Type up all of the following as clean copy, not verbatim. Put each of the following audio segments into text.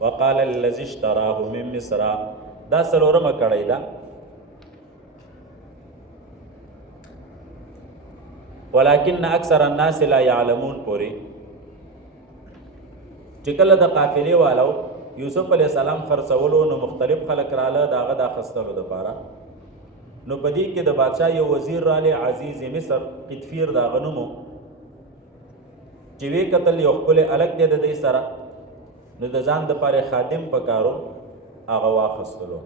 وقال الذي اشتراه من مصر دا سلورمه کړی دا ولكن اکثر الناس لا يعلمون پوری چې کله د قافلې والو یوسف علیه السلام خرڅولو نو مختلف خلک رااله داغه د اخیستلو دپاره نو په دې کې د بادشاه یو وزیر رالی عزیز مصر قطفیر داغه نوم چې وی قتل یو ښکلی الګ دی د دې سره نو د ځان دپاره خادم پکارو هغه واخیستلو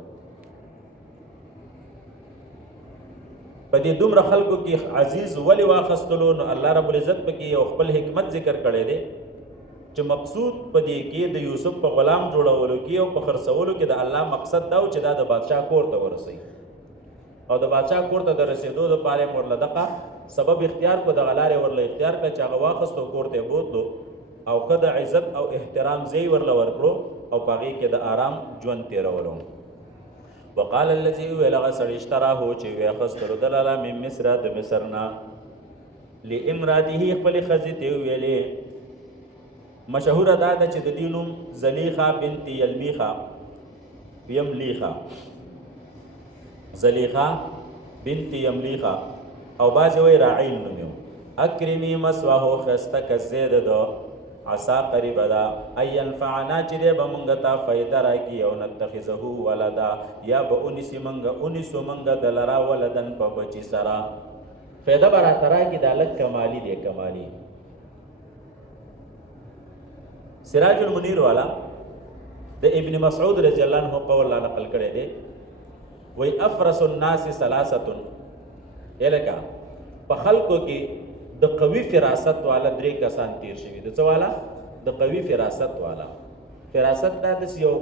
په دې دومره خلکو کې عزیز ولې واخیستلو نو الله رب العزت پکې یو خپل حکمت ذکر کړی دی چې مقصود په دې کې د یوسف په غلام جوړولو کې او په خرڅولو کې د الله مقصد دا و چې دا د بادشاه کور ته ورسوي او د بادشاه کور ته د رسېدو دپاره ورله دغه سبب اختیار کو دغه لارې ورله اختیار کړه چې هغه واخیستو کور ته یې بوتلو او که د عزت او احترام ځای ورله ورکړو او په هغې کې د آرام ژوند تېرولو وقال الذي ویل هغه سړي اشتراهو چې ویې اخیستلو دلاله من مصر د مصر نه لامراته خپلې ښځې ته یې ویلې مشهوره دا ده چې د دې نوم زلیخا بنت یلمیخا زلیخا بنت یملیخا او بعضې وایي راعیل نوم یو اکرمي مثواه ښایسته کزې د ده عسا قریبه ده ان ینفعنا چې دی به مونږ ته فایده راکړي او نتخذه ولدا یا به اونیسو مونږ د لره ولدن په بچي سره فایده به راته راکړي دا لږ کمالي دی کمالي سراج المنیر والا د ابن مسعود رضی الله عنه قول لا نقل کړی دی وی افرس الناس ثلاثه الکا په خلکو کې د قوي فراست والا درې کسان تیر شوي د څه والا د قوي فراست والا فراست دا داسې یو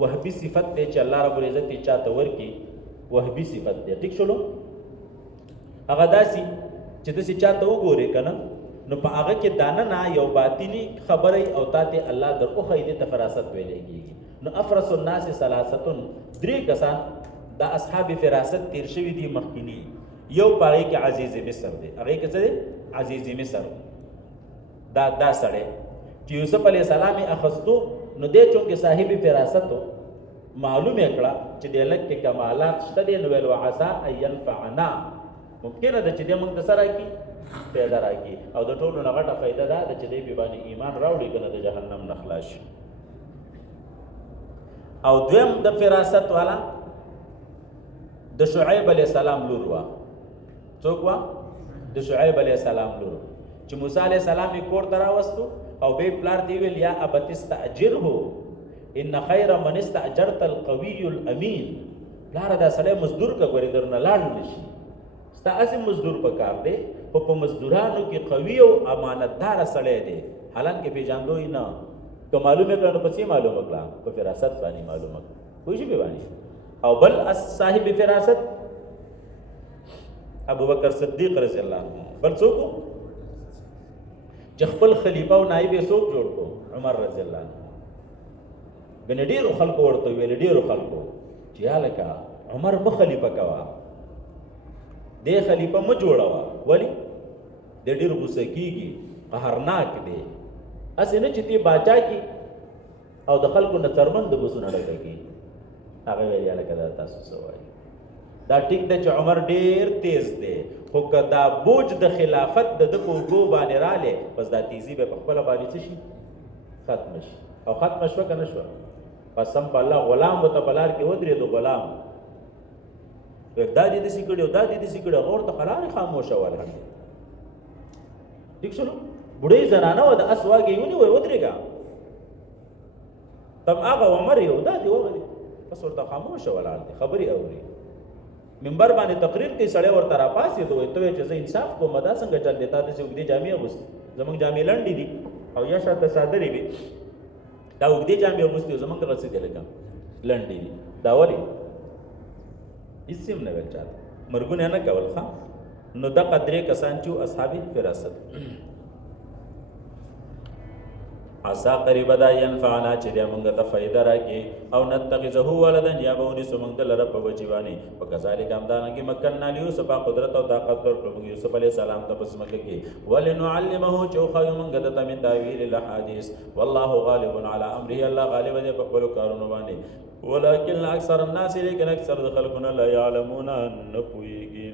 وهبي صفت دی چې الله رب العزت یې چاته ورکړي وهبي صفت دی ټیک شولو هغه داسې چې داسې چاته وګورې که نه نو په هغه کې دانه یو باطني خبره او تاته الله در اوښی دې ته فراست ویلی کېږي نو افرس الناس ثلاثه درې کسان د اصحاب فراست تیر شوي دي مخکیني یو په هغې کې عزیز مصر دی هغې کې څه دی عزیز مصر دا سړی چې یوسف علیه السلام یې اخستو نو دی چونکې صاحب فراستو معلوم یې کړه چې دې لږ کې کمالات شته دی نو ویل وعسا ان ینفعنا ممکنه ده چې دی موږ ته څه راکړي فایده راکړي او د ټولو نه غټه فایده دا ده چې دی بې باندې ایمان راوړي که نه د جهنم نه خلاص شي او دویم د فراست والا د شعیب علیه السلام لور وه څوک وه د شعیب علیه السلام لور چې موسی علیه السلام یې کور ته راوستو او بیا پلار دی ویل یا ابت استاجره ان خیر من استاجرت القوي الامین پلاره دا سړی مزدور که ګورې درنه لاړ نه شي ستا هسې مزدور په کار دی خو په مزدورانو کې قوي او امانتداره سړی دی حالانکې پېژاندو یې نه که معلومه کړه نو پسې معلومه کړه په فراست باندې معلومه کړه پوه شي پې باندې او بل صاحب فراست ابو بکر صدیق رضی الله عنه بل څوک چې خپل خلیفه او نایب یې څوک جوړ کړو عمر رضی الله عنه ګنې ډېرو خلکو ورته ویل ډېرو خلکو چې هلکه عمر مه خلیفه کوه دې خلیفه مه جوړوه ولې دی ډېر غوسه کېږي قهرناک دی هسې نه چې دې باچا کي او د خلکو نه څرمن د بوسونه ډکه کي هغه ویل هلکه دا تاسو څه وایي دا ټیک دی چې عمر ډېر تیز دی خو که دا بوج د خلافت د ده په اوږو باندې رالی بس دا تیزي به په خپله باندې څه شي ختمه شي او ختمه شوه که نه شوه قسم په الله غلام ورته په لار کې ودرېدو غلام دا دې داسې کړي او دا دې داسې کړي هغه ورته قرارې خاموشه وله ټیک شولو بوډۍ زنانه وه د اس واګې یې ونیوی ودرېږه تب هغه عمر یو دا دې وغلې بس ورته خاموشه ولاړ دی خبرې اوري منبر باندې تقریر کوي سړی ورته راپاڅېدو وایي ته وایې چې زه انصاف کوم دا څنګه چل دی تا داسې اوږدې جامې اغوستې زموږ جامې لنډې دي او یا شاته صادرې وي دا اوږدې جامې اغوستې او زموږ دغه څه دي لکه لنډې دي دا ولې هېڅ هم نه ویل چاته مرګونه یې نه کول ښه نو دغه درې کسان چې اصحاب فراست عسا قریب دا ینفعنا چې دی مونږ ته فایده راکړي او نتخذه ولدا یا به ونیسو مونږ د لره په بچي باندې وکذلک همدارنګې مکننا لیوسف قدرت او طاقت ورکړو مونږ یوسف علیه السلام ته په ځمکه کې ولنعلمه چې وښایو مونږ ته من تاویل الاحادیث والله غالب علی امره الله غالب دی په خپلو کارونو باندې ولکن اکثر الناس لیکن اکثر د خلکو نه لا یعلمون نه پوهېږي